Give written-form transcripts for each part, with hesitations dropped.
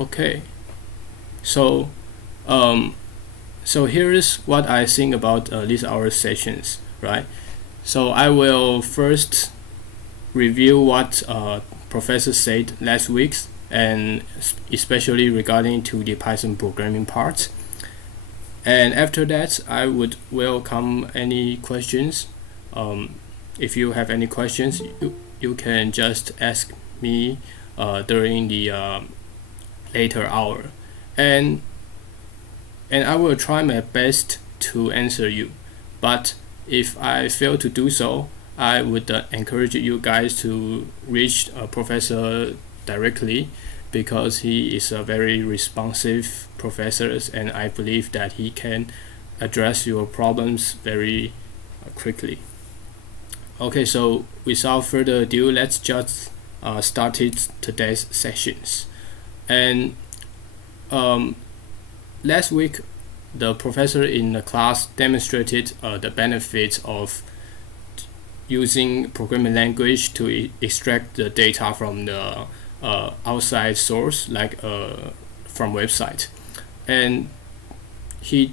Okay, so so here is what I think about these hour sessions, right? So I will first review what professor said last week, and especially regarding to the Python programming part. And after that, I would welcome any questions. If you have any questions, you can just ask me during the later hour, and I will try my best to answer you. But if I fail to do so, I would encourage you guys to reach a professor directly, because he is a very responsive professor, and I believe that he can address your problems very quickly. Okay, so without further ado, let's just start today's sessions. And last week, the professor in the class demonstrated the benefits of using programming language to extract the data from the outside source, like from website. And he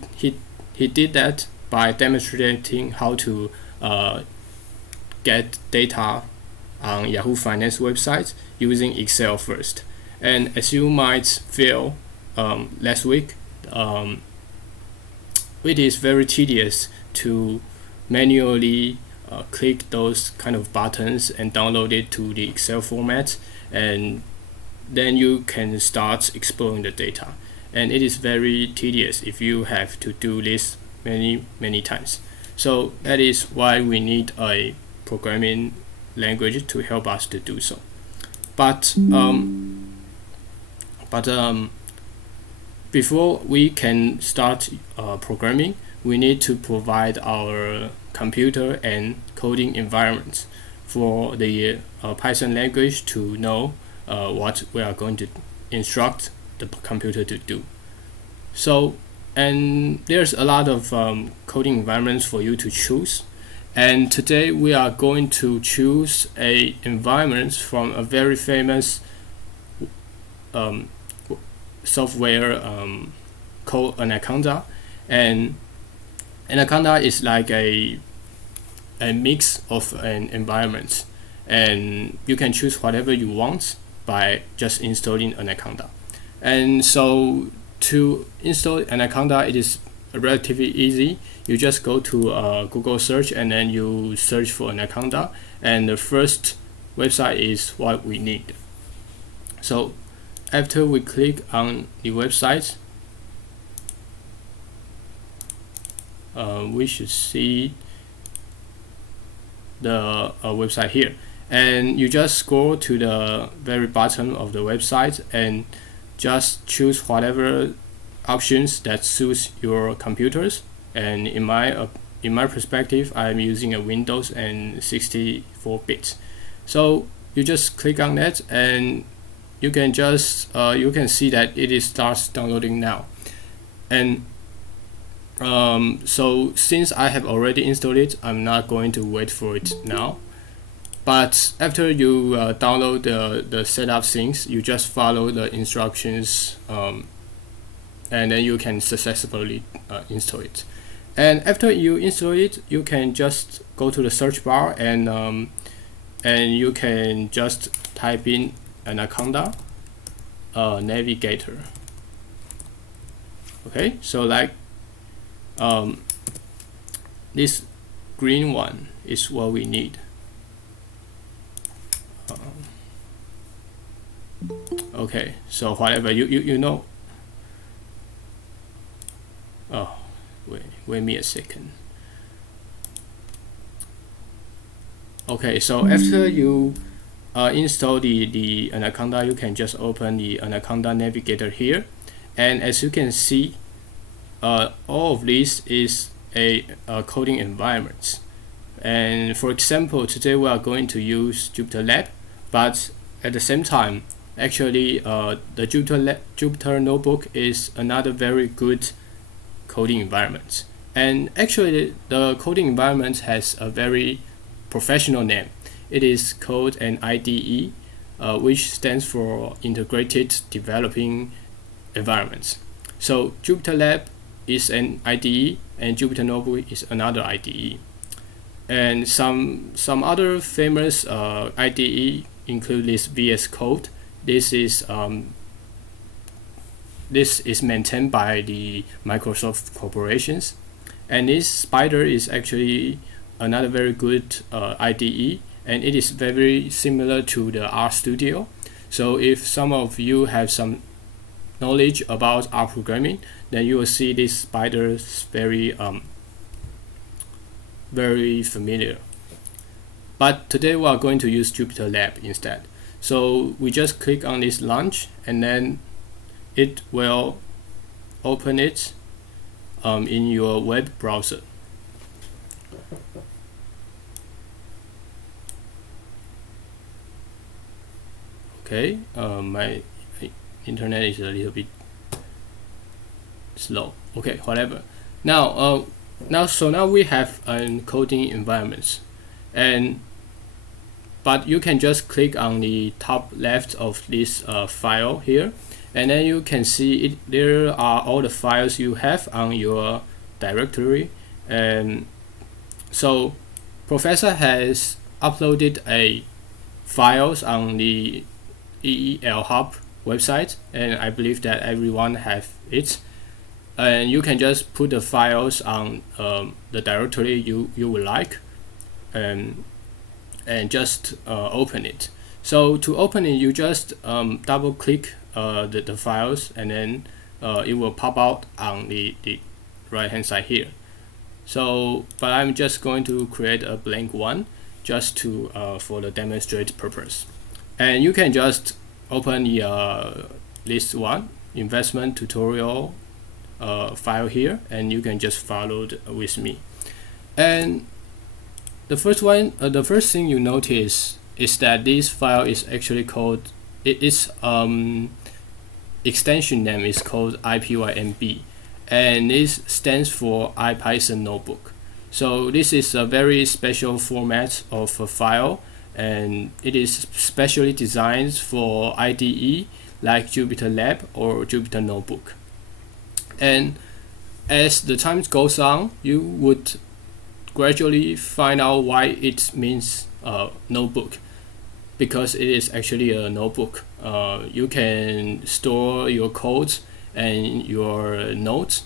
did that by demonstrating how to get data on Yahoo Finance website using Excel first. And as you might feel last week, it is very tedious to manually click those kind of buttons and download it to the Excel format, and then you can start exploring the data. And it is very tedious if you have to do this many times. So that is why we need a programming language to help us to do so. But before we can start programming, we need to provide our computer and coding environments for the Python language to know what we are going to instruct the computer to do. So, and there's a lot of coding environments for you to choose. And today we are going to choose a environment from a very famous software called Anaconda. And Anaconda is like a mix of an environment, and you can choose whatever you want by just installing Anaconda. And so to install Anaconda, it is relatively easy. You just go to Google search, and then you search for Anaconda, and the first website is what we need. So after we click on the website, we should see the website here, and you just scroll to the very bottom of the website and just choose whatever options that suits your computers. And in my perspective, I'm using a Windows and 64-bit. So you just click on that, and you can just you can see that it starts downloading now. And so since I have already installed it, I'm not going to wait for it now. But after you download the setup things, you just follow the instructions, and then you can successfully install it. And after you install it, you can just go to the search bar, and you can just type in Anaconda Navigator. Okay, so like this green one is what we need. Okay, so whatever you know. Oh, wait me a second. Okay, so after you install the Anaconda, you can just open the Anaconda Navigator here, and as you can see, all of this is a coding environment. And for example, today we are going to use JupyterLab, but at the same time, actually the Jupyter Notebook is another very good coding environment. And actually the coding environment has a very professional name. It is called an IDE, which stands for Integrated Developing Environments. So JupyterLab is an IDE, and Jupyter Notebook is another IDE. And some other famous IDE include this VS Code. This is maintained by the Microsoft corporations, and this Spider is actually another very good IDE, and it is very similar to the RStudio. So if some of you have some knowledge about R programming, then you will see this Spider very familiar. But today we are going to use JupyterLab instead. So we just click on this launch, and then it will open it in your web browser. Okay, my internet is a little bit slow. Okay, whatever. Now we have an coding environments, but you can just click on the top left of this file here, and then you can see it. There are all the files you have on your directory, and so Professor has uploaded a files on the EEL Hub website, and I believe that everyone have it. And you can just put the files on the directory you would like, and just open it. So to open it, you just double click the files, and then it will pop out on the right hand side here. So, but I'm just going to create a blank one just to for the demonstrate purpose. And you can just open the this one, investment tutorial file here, and you can just follow with me. And the first thing you notice is that this file is actually called, its extension name is called IPYNB, and this stands for IPython Notebook. So this is a very special format of a file, and it is specially designed for IDE like JupyterLab or Jupyter Notebook. And as the time goes on, you would gradually find out why it means notebook, because it is actually a notebook. You can store your codes and your notes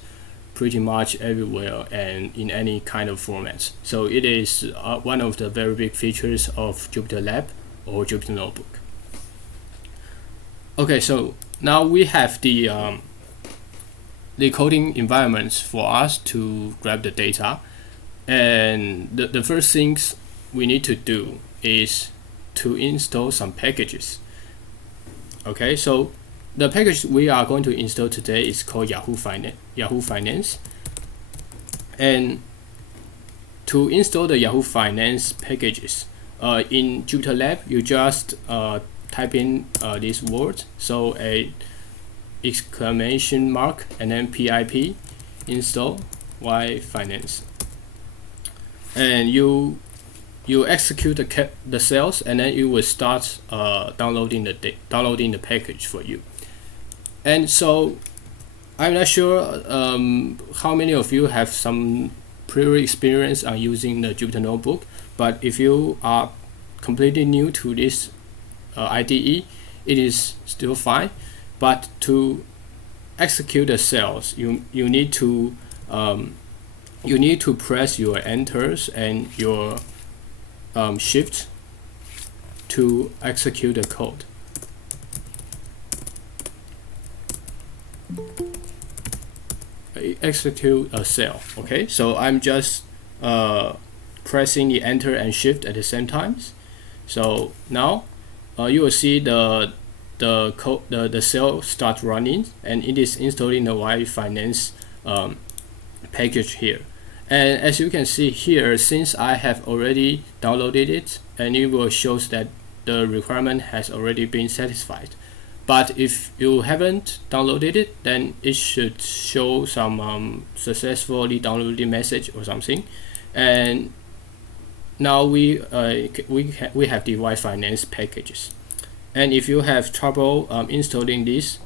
pretty much everywhere and in any kind of format. So it is one of the very big features of JupyterLab or Jupyter Notebook. Okay, so now we have the coding environments for us to grab the data, and the first things we need to do is to install some packages. Okay, so the package we are going to install today is called Yahoo Finance. And to install the Yahoo Finance packages in JupyterLab, you just type in this word, so a exclamation mark and then pip install Y Finance, and you execute the cells, and then it will start downloading the package for you. And so I'm not sure how many of you have some prior experience on using the Jupyter Notebook, but if you are completely new to this IDE, it is still fine. But to execute the cells, you need to press your enters and your shift to execute the code. Execute a cell. Okay, so I'm just pressing the enter and shift at the same times. So now you will see the cell start running, and it is installing the Y Finance package here. And as you can see here, since I have already downloaded it, and it will show that the requirement has already been satisfied. But if you haven't downloaded it, then it should show some successfully downloaded message or something. And now we have the Y Finance packages. And if you have trouble installing these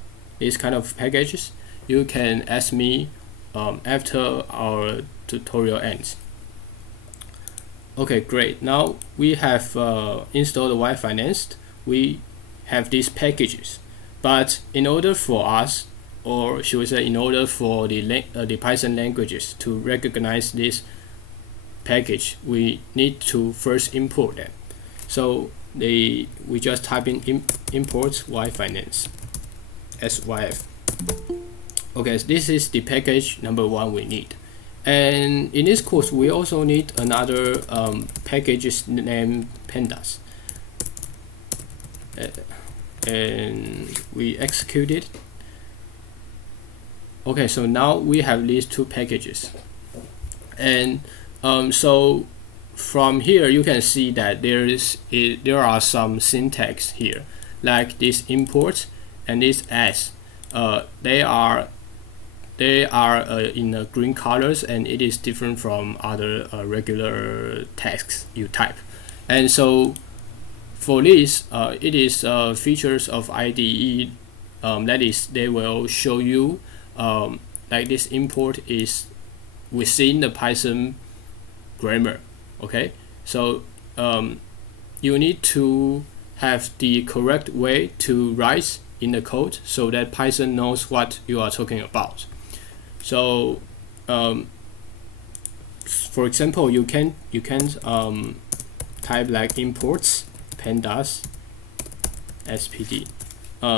kind of packages, you can ask me after our tutorial ends. Okay, great. Now we have installed Y-Finance. We have these packages, but in order for us, or should we say, in order for the Python languages to recognize this package, we need to first import them. So we just type in import Y-Finance SYF. Okay, so this is the package number 1 we need. And in this course, we also need another packages named pandas. And we execute it. Okay, so now we have these 2 packages. And so from here you can see that there are some syntax here, like this import and this as. They are in green colors, and it is different from other regular texts you type. And so for this, it is features of IDE. That is, they will show you like this import is within the Python grammar. Okay, so you need to have the correct way to write in the code so that Python knows what you are talking about. So for example, you can type like imports pandas spd.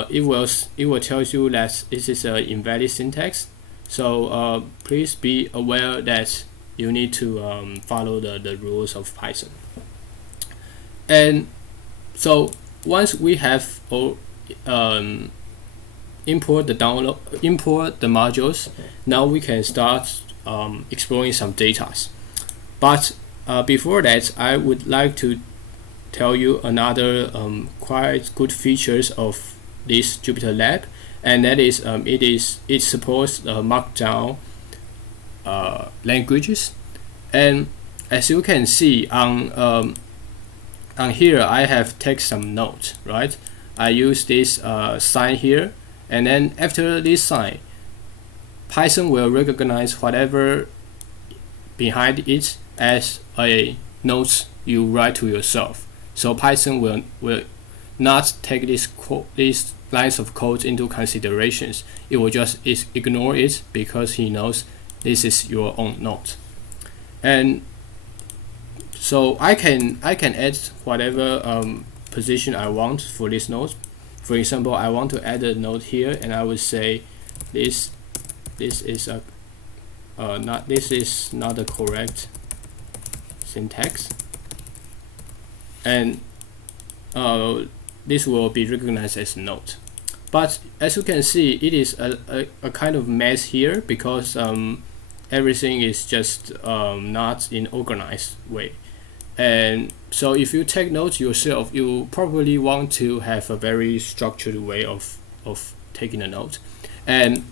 It will tell you that this is an invalid syntax. So please be aware that you need to follow the rules of Python. And so once we have import the modules, now we can start exploring some data. But before that, I would like to tell you another quite good features of this JupyterLab, and that is it supports Markdown languages. And as you can see on here, I have taken some notes, right? I use this sign here, and then after this sign, Python will recognize whatever behind it as a note you write to yourself. So Python will not take these lines of code into considerations. It will just ignore it because he knows this is your own note. And so I can add whatever position I want for this note. For example, I want to add a note here, and I would say this is not the correct syntax, and this will be recognized as a note. But as you can see, it is a kind of mess here because everything is just not in organized way. And so if you take notes yourself, you probably want to have a very structured way of taking a note. And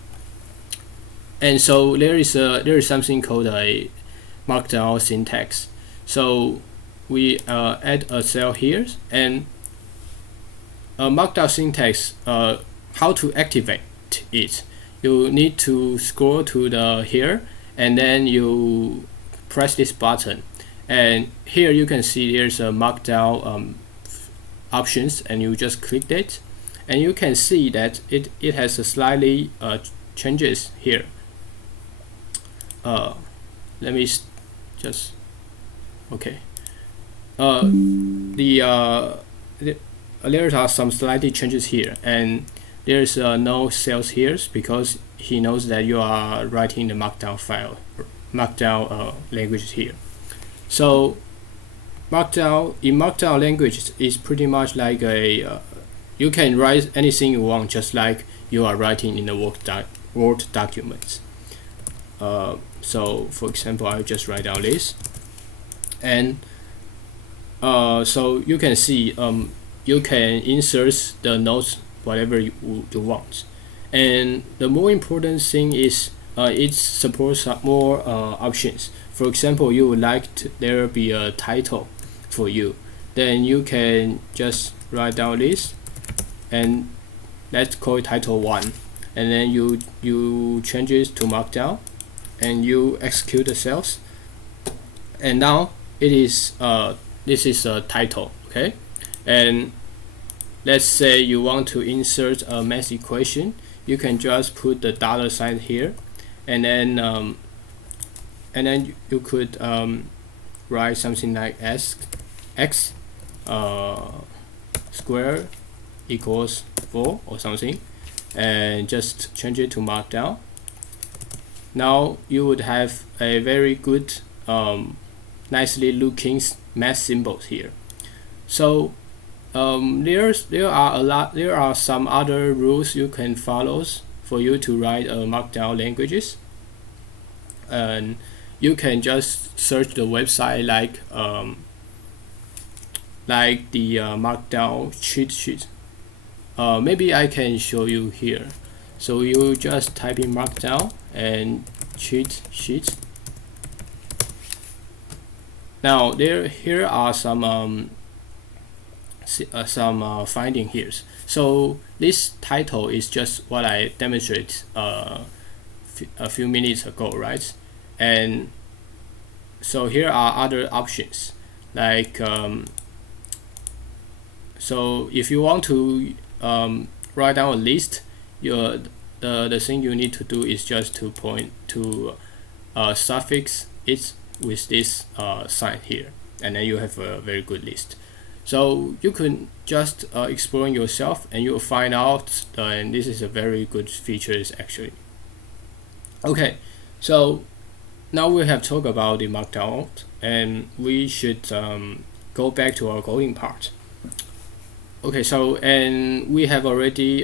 so there is something called a Markdown syntax. So we add a cell here, and a Markdown syntax, how to activate it. You need to scroll to the here, and then you press this button. And here you can see there's a Markdown options, and you just click it, and you can see that it has a slightly changes here. Let me just okay. There are some slightly changes here, and there's no cells here because he knows that you are writing the Markdown file, Markdown language here. So Markdown language is pretty much like a you can write anything you want, just like you are writing in the Word documents. So for example, I'll just write down this, and so you can see you can insert the notes whatever you want. And the more important thing is it supports more options. For example, you would like there be a title for you, then you can just write down this, and let's call it title 1, and then you change it to markdown, and you execute the cells, and now it is this is a title. Okay, and let's say you want to insert a math equation. You can just put the $sign here, and then you could write something like x squared equals 4 or something, and just change it to markdown. Now you would have a very good nicely looking math symbols here. So there are some other rules you can follow for you to write markdown languages, and you can just search the website like the markdown cheat sheet. Maybe I can show you here. So you just type in markdown and cheat sheet. Now here are some finding here. So this title is just what I demonstrated a few minutes ago, right? And so here are other options, like so if you want to write down a list, the thing you need to do is just to point to suffix it with this sign here, and then you have a very good list. So you can just explore yourself, and you'll find out, and this is a very good features actually. Okay, so now we have talked about the markdown, and we should go back to our coding part. Okay, so and we have already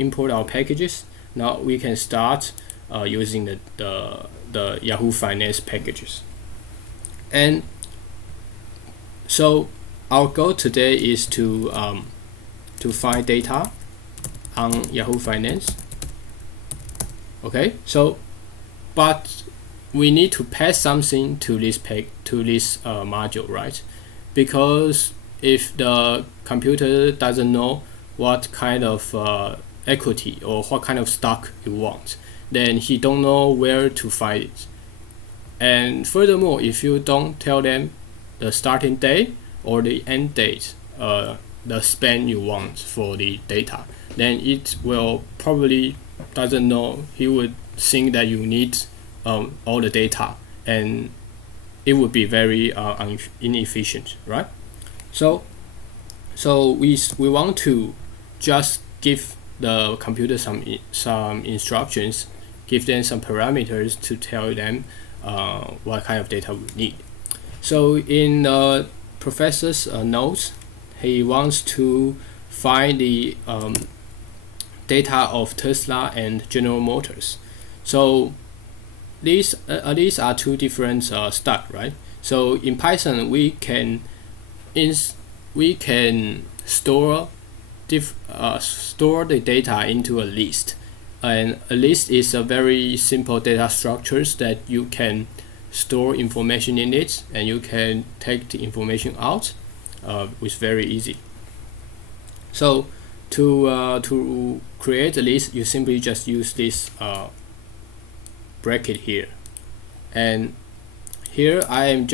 import our packages. Now we can start using the Yahoo Finance packages. And so our goal today is to find data on Yahoo Finance. Okay, so but we need to pass something to this module, right? Because if the computer doesn't know what kind of equity or what kind of stock you want, then he don't know where to find it. And furthermore, if you don't tell them the starting date or the end date, the span you want for the data, then it will probably doesn't know. He would think that you need all the data, and it would be very inefficient, right? So we want to just give the computer some instructions, give them some parameters to tell them what kind of data we need. So in the professor's notes, he wants to find the data of Tesla and General Motors. So these are two different stock, right? So in Python we can store the data into a list, and a list is a very simple data structures that you can store information in it, and you can take the information out with very easy. So to create a list, you simply just use this bracket here, and here I'm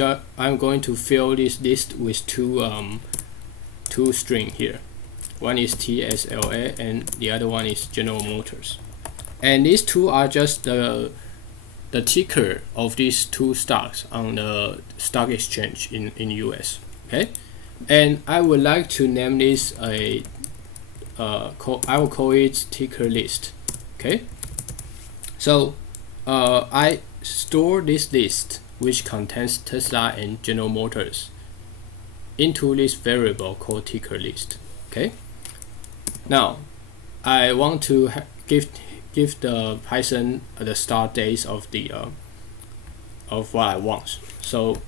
going to fill this list with two string here. One is TSLA and the other one is General Motors, and these two are just the ticker of these two stocks on the stock exchange in US. Okay, and I would like to name this I will call it ticker list. Okay, so I store this list, which contains Tesla and General Motors, into this variable called ticker list. Okay, now I want to give the Python the start dates of the of what I want. So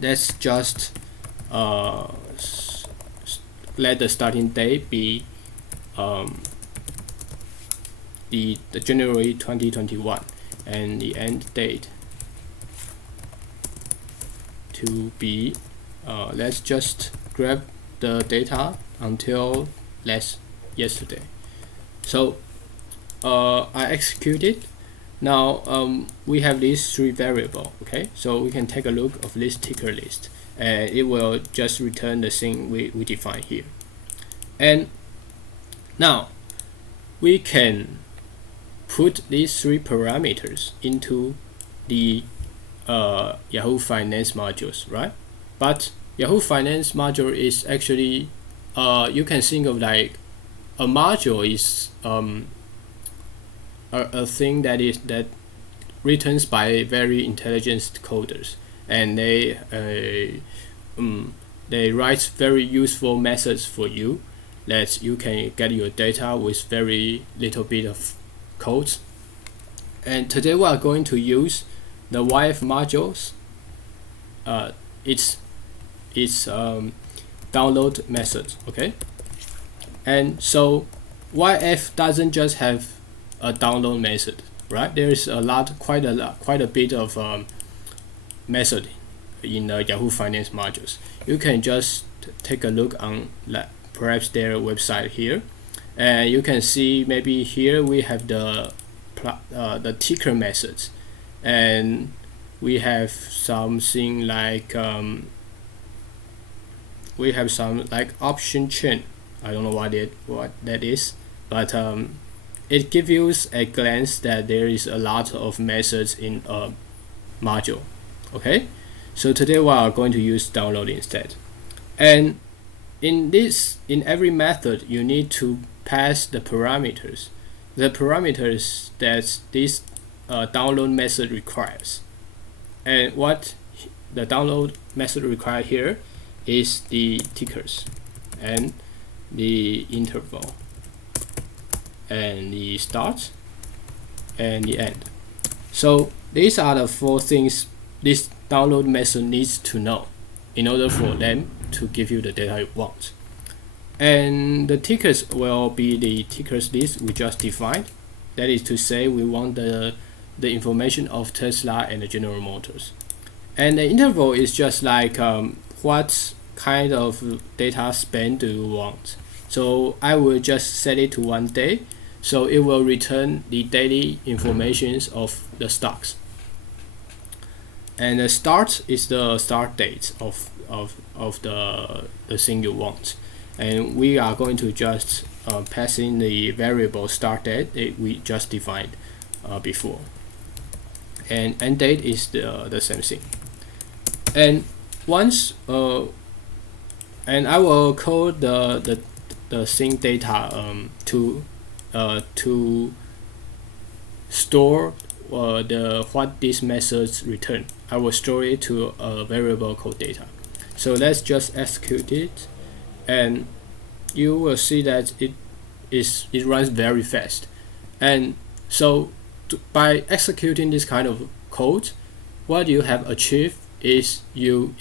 let's just let the starting date be the January 2021, and the end date to be let's just grab the data until yesterday. So I execute it. Now we have these three variables. Okay, so we can take a look of this ticker list, and it will just return the thing we define here. And now we can put these three parameters into the Yahoo Finance modules, right? But Yahoo Finance module is actually you can think of like a module is a thing that written by very intelligent coders, and they write very useful methods for you that you can get your data with very little bit of code. And today we are going to use the YF modules. It's download method. Okay, and so YF doesn't just have a download method, right? There is quite a bit of method in the Yahoo Finance modules. You can just take a look on perhaps their website here, and you can see maybe here we have the ticker methods, and we have something like option chain. I don't know what that is, but it gives you a glance that there is a lot of methods in a module. Okay, so today we are going to use download instead. And in every method you need to pass the parameters that this download method requires. And what the download method requires here is the tickers and the interval and the start and the end. So these are the four things this download method needs to know in order for them to give you the data you want. And the tickers will be the tickers list we just defined. That is to say, we want the information of Tesla and the General Motors. And the interval is just like what kind of data span do you want. So I will just set it to 1 day, so it will return the daily informations of the stocks. And the start is the start date of the thing you want. And we are going to just pass in the variable start date that we just defined before. And end date is the same thing. And once and I will code the thing data to store what these methods return. I will store it to a variable called data. So let's just execute it, and you will see that it runs very fast. And so by executing this kind of code, what you have achieved is you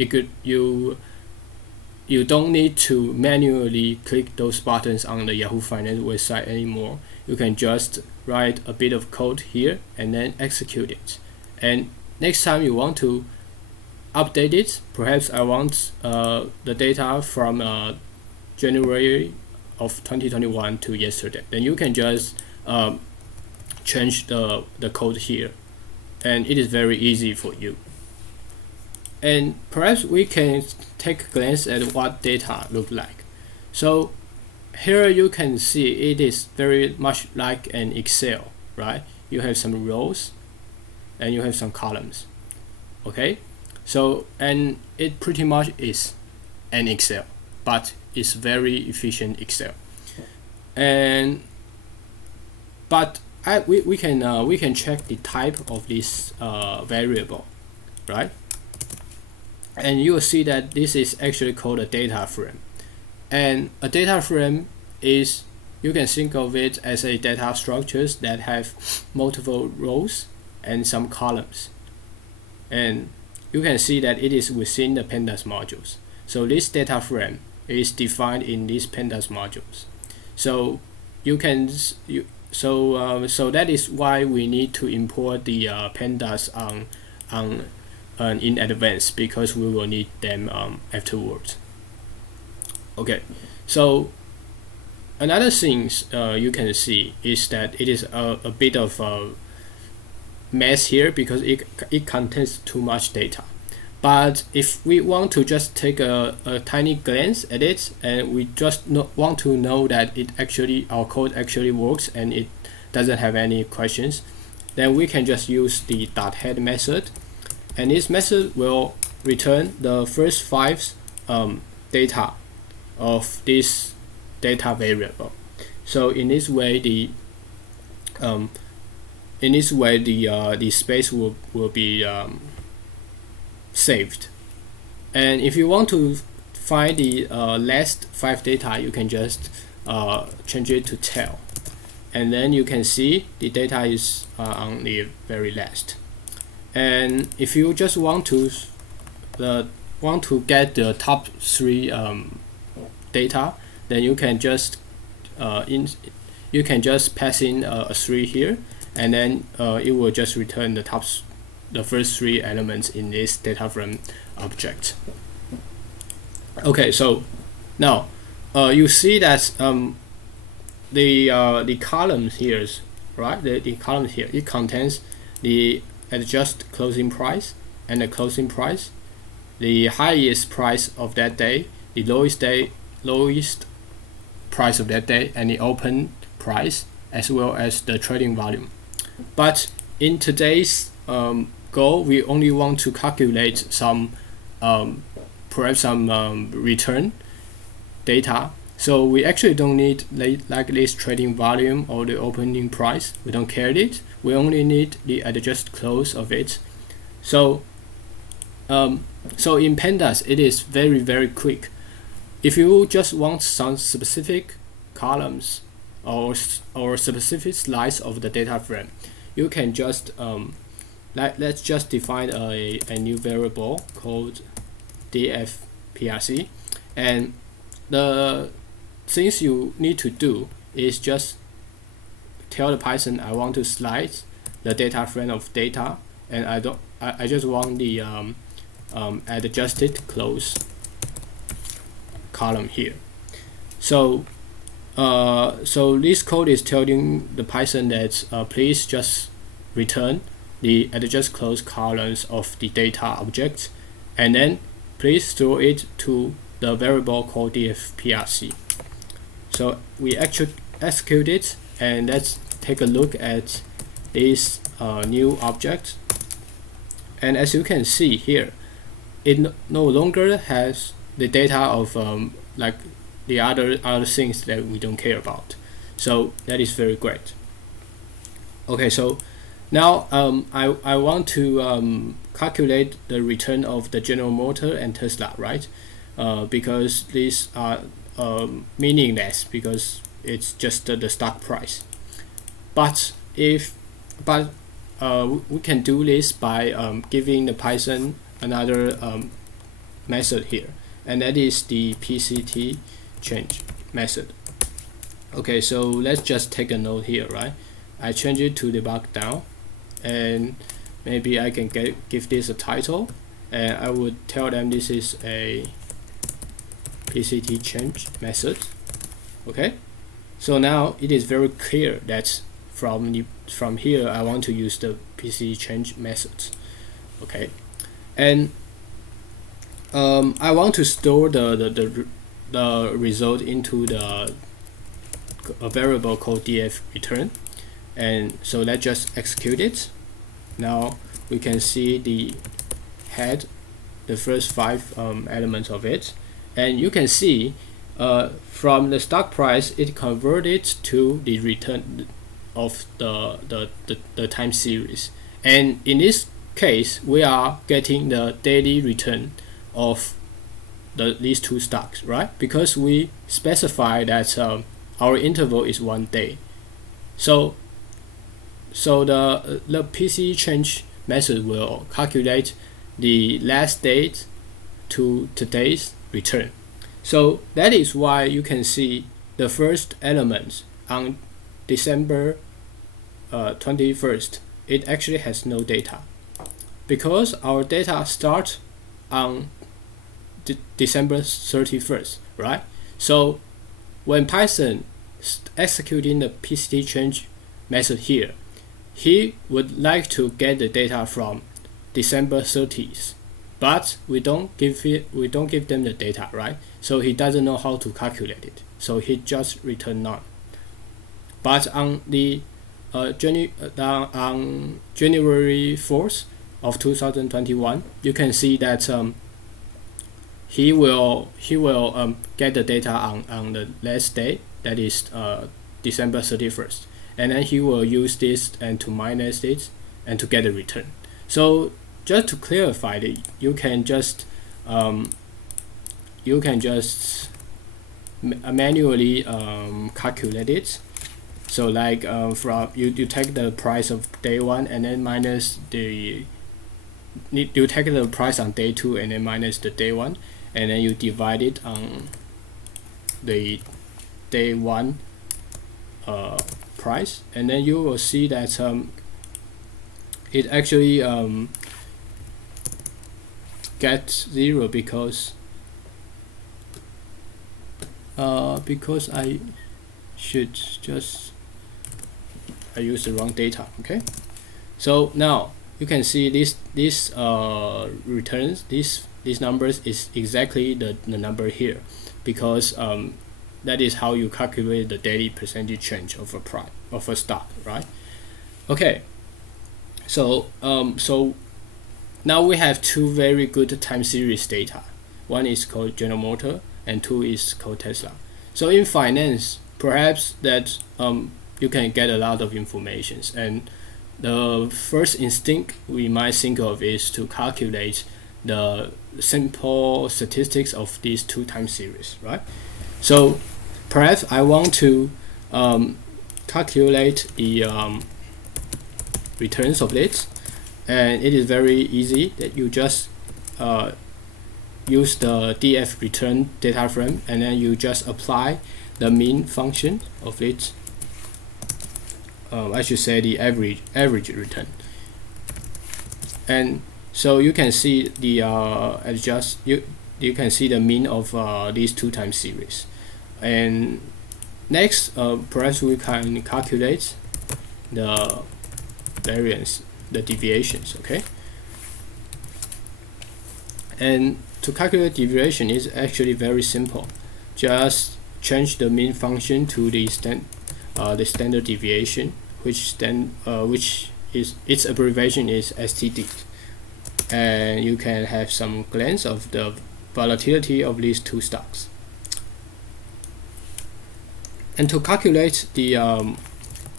don't need to manually click those buttons on the Yahoo Finance website anymore. You can just write a bit of code here and then execute it. And next time you want to update it, perhaps I want the data from January of 2021 to yesterday, then you can just change the code here, and it is very easy for you. And perhaps we can take a glance at what data look like. So here you can see it is very much like an Excel, right? You have some rows and you have some columns. Okay, so and it pretty much is an Excel, but it's very efficient Excel. And but we can check the type of this variable, right? And you will see that this is actually called a data frame. And a data frame is, you can think of it as a data structures that have multiple rows and some columns. And you can see that it is within the pandas modules. So this data frame is defined in these pandas modules. So so that is why we need to import the pandas in advance, because we will need them afterwards. Okay, so another thing you can see is that it is a bit of a mess here because it contains too much data. But if we want to just take a tiny glance at it, and we just want to know that our code actually works and it doesn't have any questions, then we can just use the .head method, and this method will return the first 5 data of this data variable. So in this way, the space will be saved. And if you want to find the last 5 data, you can just change it to tail, and then you can see the data is on the very last. And if you just want to get the top 3 data, then you can just pass in a 3 here, and then it will just return the first 3 elements in this data frame object. Okay, so now you see that the columns here, right? The column here, it contains the adjust closing price and the closing price, the highest price of that day, the lowest price of that day, and the open price, as well as the trading volume. But in today's goal, we only want to calculate some perhaps some return data. So we actually don't need like this trading volume or the opening price. We don't care it. We only need the adjust close of it. So so in pandas, it is very, very quick. If you just want some specific columns or specific slice of the data frame, you can just let's just define a new variable called dfprc, and the things you need to do is just tell the Python I want to slice the data frame of data, and I just want the adjusted close column here. So so this code is telling the Python that please just return the adjust close columns of the data object, and then please throw it to the variable called dfprc. So we actually execute it, and let's take a look at this new object. And as you can see here, it no longer has the data of like the other things that we don't care about. So that is very great. Okay, so now I want to calculate the return of the General Motors and Tesla, right? Because these are meaningless because it's just the stock price. But we can do this by giving the Python another method here, and that is the PCT change method. Okay, so let's just take a note here, right? I change it to the markdown, and maybe I can give this a title, and I would tell them this is a PCT change method. Okay, so now it is very clear that from here I want to use the PCT change method. Okay, and I want to store the result into a variable called df return, and so let's just execute it. Now we can see the head, the first 5 elements of it, and you can see from the stock price it converted to the return of the time series, and in this case we are getting the daily return of these 2 stocks, right? Because we specify that our interval is 1 day. So the PC change method will calculate the last date to today's return. So that is why you can see the first element on December 21st, it actually has no data, because our data start on December 31st, right? So when Python executing the PCT change method here, he would like to get the data from December 30th, but we don't give them the data, right? So he doesn't know how to calculate it. So he just return none. But on the on January 4th of 2021, you can see that he will get the data on the last day, that is December 31st, and then he will use this and to minus it and to get a return. So just to clarify it, you can just manually calculate it. So like from you take the price of day 1 and then minus you take the price on day 2 and then minus the day 1, and then you divide it on the day 1 price, and then you will see that it actually gets 0 because I use the wrong data. Okay, so now you can see this returns these numbers is exactly the number here, because that is how you calculate the daily percentage change of a price of a stock, right? Okay, so now we have two very good time series data. One is called General Motors and 2 is called Tesla. So in finance, perhaps that you can get a lot of information, and the first instinct we might think of is to calculate the simple statistics of these two time series, right? So perhaps I want to calculate the returns of it, and it is very easy that you just use the df return data frame, and then you just apply the mean function of it. I should say the average return, and so you can see the you can see the mean of these two time series. And next, perhaps we can calculate the variance, the deviations. Okay, and to calculate deviation is actually very simple. Just change the mean function to the standard deviation, which is its abbreviation is STD, and you can have some glance of the volatility of these two stocks. And to calculate the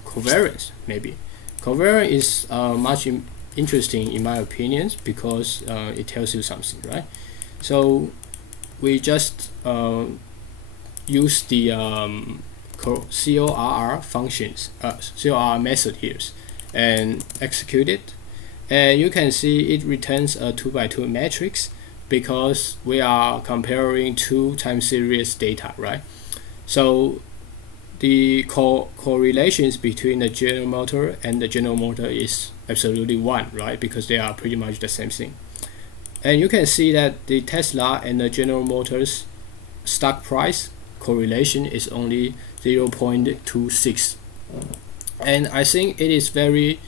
covariance, maybe covariance is much interesting in my opinion, because it tells you something, right? So we just use the CORR functions, CORR method here, and execute it, and you can see it returns a 2x2 matrix, because we are comparing two time series data, right? So the correlations between the General Motors and the General Motors is absolutely 1, right? Because they are pretty much the same thing. And you can see that the Tesla and the General Motors stock price correlation is only 0.26, and I think it is very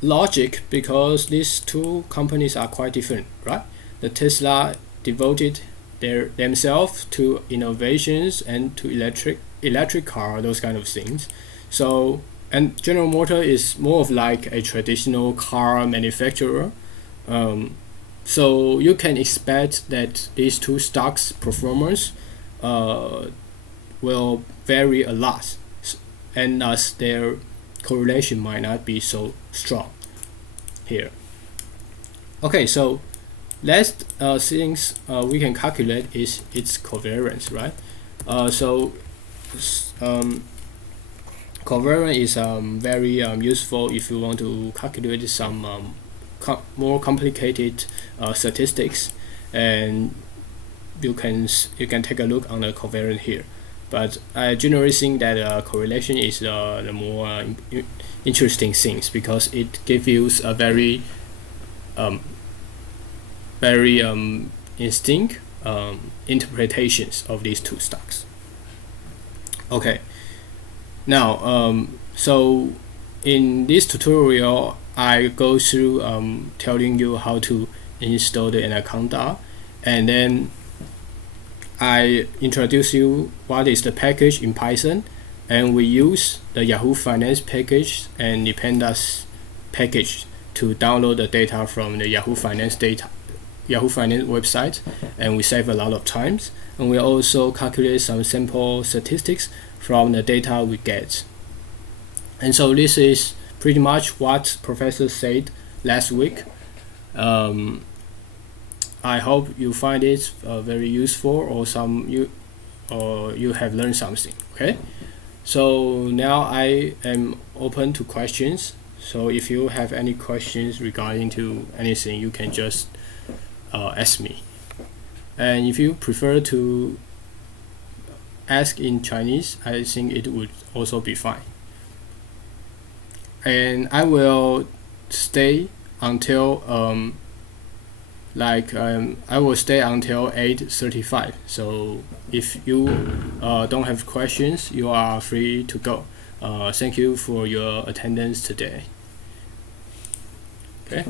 logic, because these two companies are quite different, right? The Tesla devoted themselves to innovations and to electric car, those kind of things. So, and General Motors is more of like a traditional car manufacturer. So you can expect that these two stocks' performance will vary a lot, and thus their correlation might not be so strong here. Okay, so last things we can calculate is its covariance, right? Covariance is very useful if you want to calculate some more complicated statistics, and you can take a look on the covariance here. But I generally think that correlation is the more interesting things, because it gives you a very instinct interpretations of these two stocks. Okay, now so in this tutorial I go through telling you how to install the Anaconda, and then I introduce you what is the package in Python, and we use the Yahoo Finance package and the Pandas package to download the data from the Yahoo Finance website, and we save a lot of times, and we also calculate some sample statistics from the data we get. And so this is pretty much what Professor said last week. I hope you find it very useful, or you have learned something. Okay, so now I am open to questions. So if you have any questions regarding to anything, you can just ask me. And if you prefer to ask in Chinese, I think it would also be fine. And I will stay until I will stay until 8:35. So if you don't have questions, you are free to go. Thank you for your attendance today. Okay.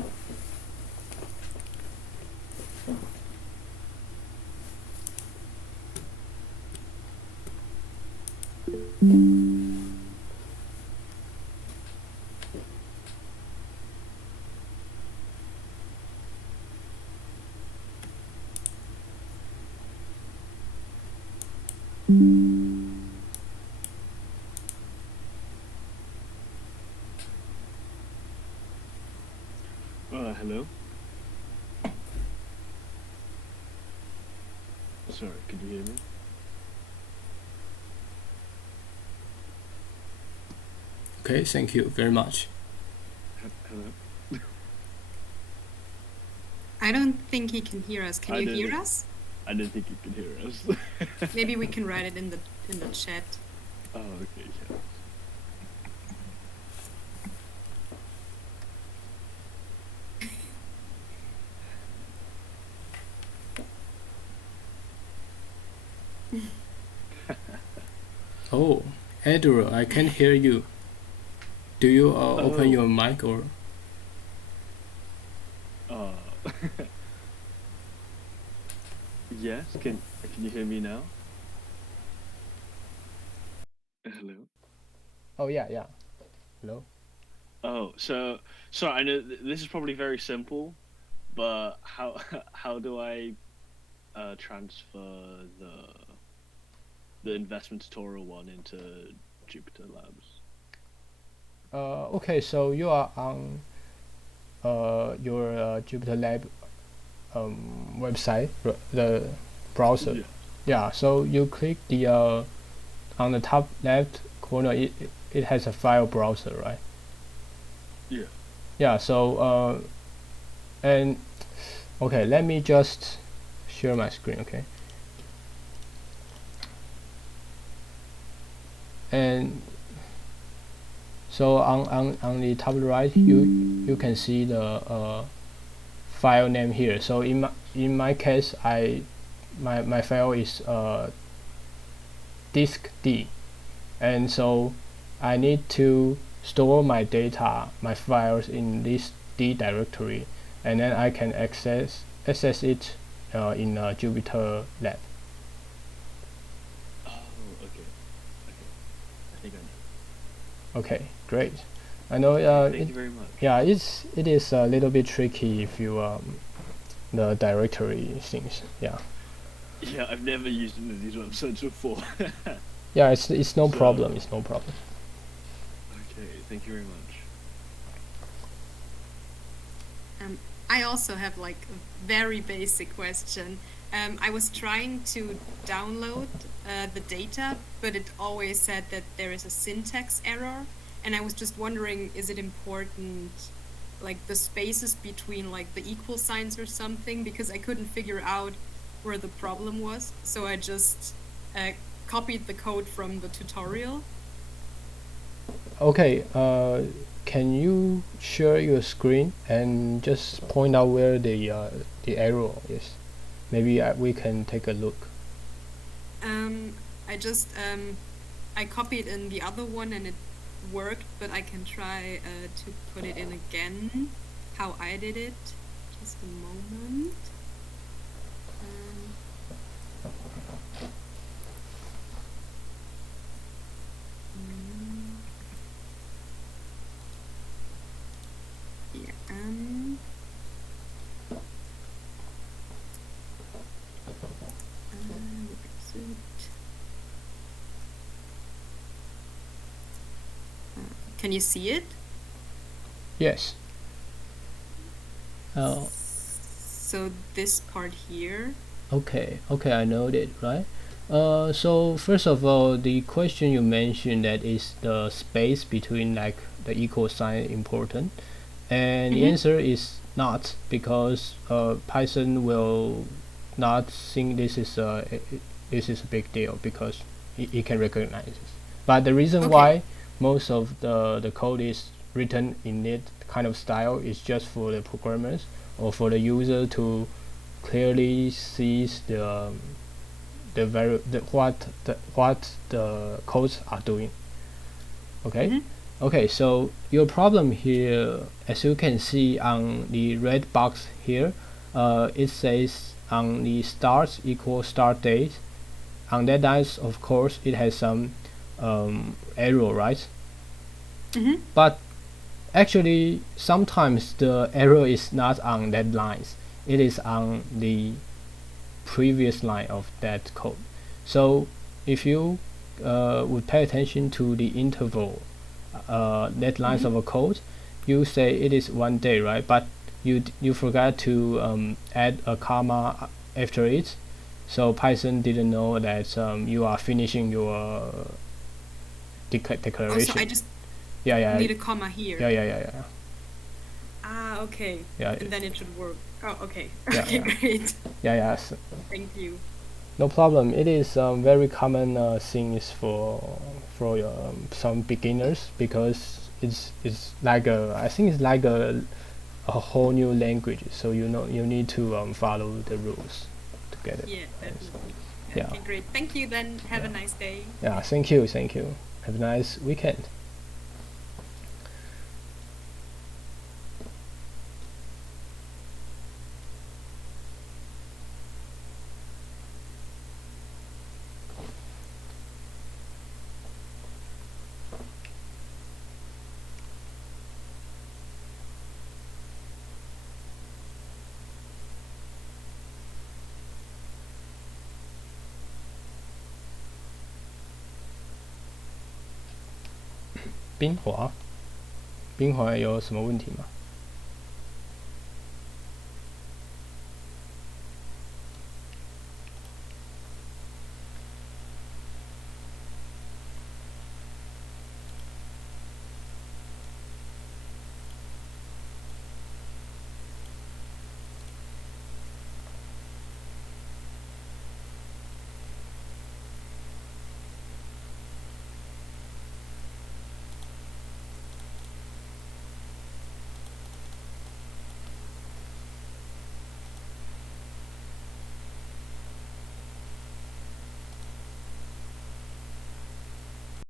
Hello? Sorry, could you hear me? Okay, thank you very much. Hello? I don't think he can hear us. Can you hear us? I didn't think you could hear us. Maybe we can write it in the chat. Oh, okay, yeah. Oh, Edward, I can't hear you. Do you open your mic or? Yes, can you hear me now? Hello? Oh yeah. Hello. Oh, so I know this is probably very simple, but how do I transfer the investment tutorial one into JupyterLab? Okay, so you are on your JupyterLab website, the browser. Yeah. So you click the on the top left corner. It has a file browser, right? Yeah. Yeah. So and okay, let me just share my screen. Okay. And so on the top right, you can see the file name here. So in my case, my file is disk D, and so I need to store my data, my files in this D directory, and then I can access it in JupyterLab. Okay, great. I know. Thank you very much. Yeah, it is a little bit tricky if you the directory things. Yeah. Yeah, I've never used one of these websites before. Yeah, it's no problem. It's no problem. Okay, thank you very much. I also have like a very basic question. I was trying to download the data, but it always said that there is a syntax error, and I was just wondering, is it important, like the spaces between like the equal signs or something, because I couldn't figure out where the problem was, so I just copied the code from the tutorial. Okay, can you share your screen and just point out where the error is? Maybe we can take a look. I just I copied in the other one and it worked, but I can try to put it in again how I did it. Just a moment. Can you see it? Yes. Oh. So this part here. Okay, I know it, right? So first of all, the question you mentioned, that is the space between like the equal sign important, and the answer is not, because Python will not think this is a big deal, because it can recognize it. But the reason why most of the code is written in that kind of style is just for the programmers or for the user to clearly see what the codes are doing. Okay. Okay, so your problem here, as you can see on the red box here, it says on the start equal start date. On that dice, of course, it has some error, right? But actually, sometimes the error is not on that lines. It is on the previous line of that code. So if you would pay attention to the interval that lines of a code, you say it is 1 day, right? But you forgot to add a comma after it, so Python didn't know that you are finishing your declaration. So I just need a comma here. Yeah. Ah, okay. Yeah. And then it should work. Oh, okay. Yeah, Okay, great. Yeah. Thank you. No problem. It is very common things for some beginners, because it's like I think it's like a whole new language. So you need to follow the rules to get it. Yeah, definitely. Yeah. Okay, great. Thank you. Then have a nice day. Yeah. Thank you. Have a nice weekend.冰华有什么问题吗？